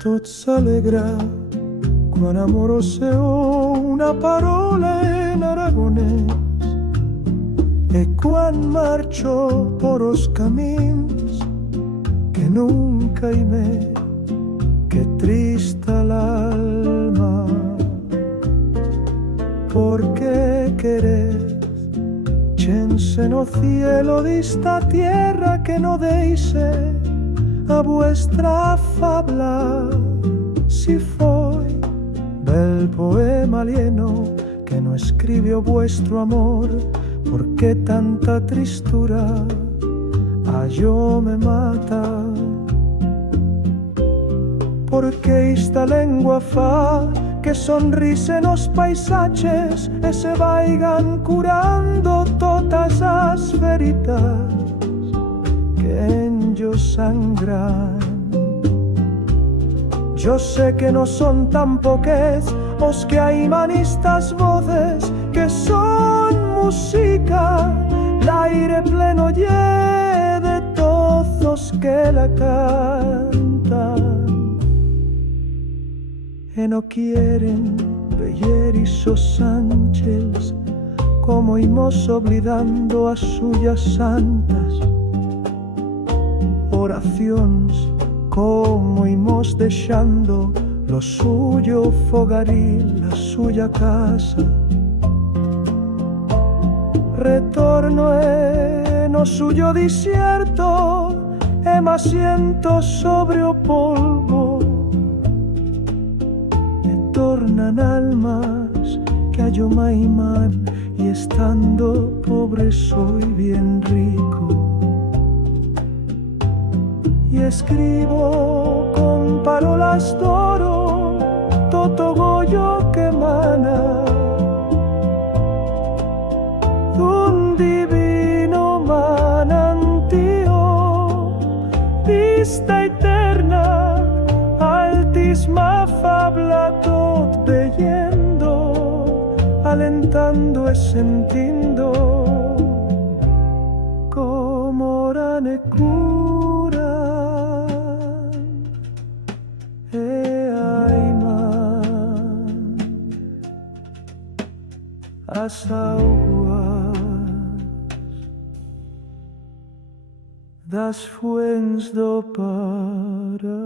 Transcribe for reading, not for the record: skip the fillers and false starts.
Tot s'alegra quan amorós una parola in aragonès e quan marcho por os camins que nunca me que trista l'alma. Porque querés chense no cielo dista tierra que no deise a vuestra fabla. Si foi bel poema alieno que no escribió vuestro amor, ¿por qué tanta tristura a yo me mata? Porque esta lengua fa que sonrisen os paisaches e se vaigan curando todas as feridas que en yo sangran. Yo sé que no son tan poques os que aiman estas voces que son música, l'aire pleno lle de todos que la cantan. E no quieren veyer isos ángeles como imos oblidando as suyas santas oracións, como imos deixando lo suyo fogaril, la suya casa. Retorno en o suyo desierto e me asiento sobre o polvo. Tornan almas que hallo maiman y estando pobre soy bien rico. Y escribo con parolas d'oro todo goyo que emana d'un divino manantío, vista eterna, altisma fabla tot veyendo, alentando e sentindo como oran e curan e aiman as auguas das fuentes do paradiso.